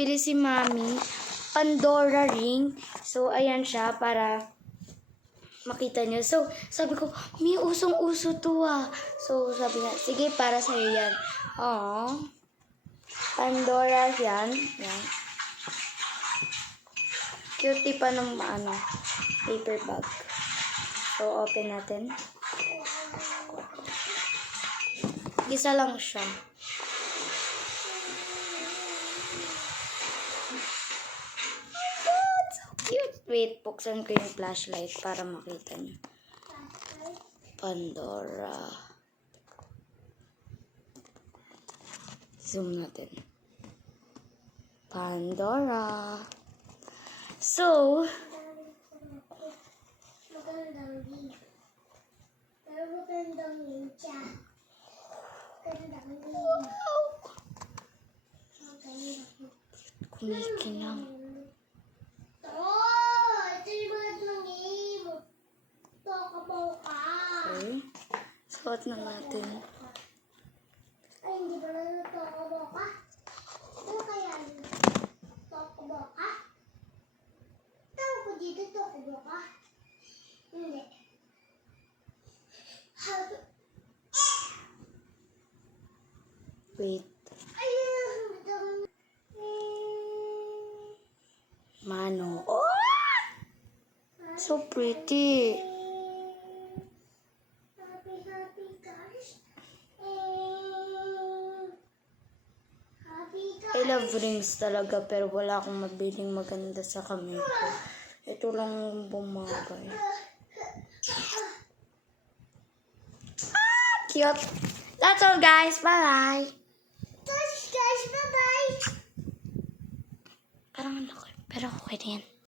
nabili si Mami. Pandora ring. So, ayan siya para makita nyo. So, sabi ko, may usong-uso to ah. So, sabi niya, sige, para sa'yo yan. Aww. Pandora yan. Yan. Cutie pa ng paper bag. So, open natin. Isa lang siya. Cute. Wait, buksan ko yung flashlight para makita nyo. Pandora. Zoom natin. Pandora. So, magandang video. Pero magandang ninja. Magandang video. kumikinang. Ito yung mga nangihim. Tokabaw ka. Okay. Suot na natin. Ay, hindi ba na tokabaw ka? Ano kaya yun? Tokabaw ka? Tawag ko dito, tokabaw ka? Hindi. Wait. Mano. Oh! So pretty. Happy guys. I love rings talaga pero wala akong mabiling maganda sa kamay ko. Ito lang yung bumagay. Cute. That's all guys. Bye-bye. Guys, bye-bye. Parang ang laki. Pero okay na yan.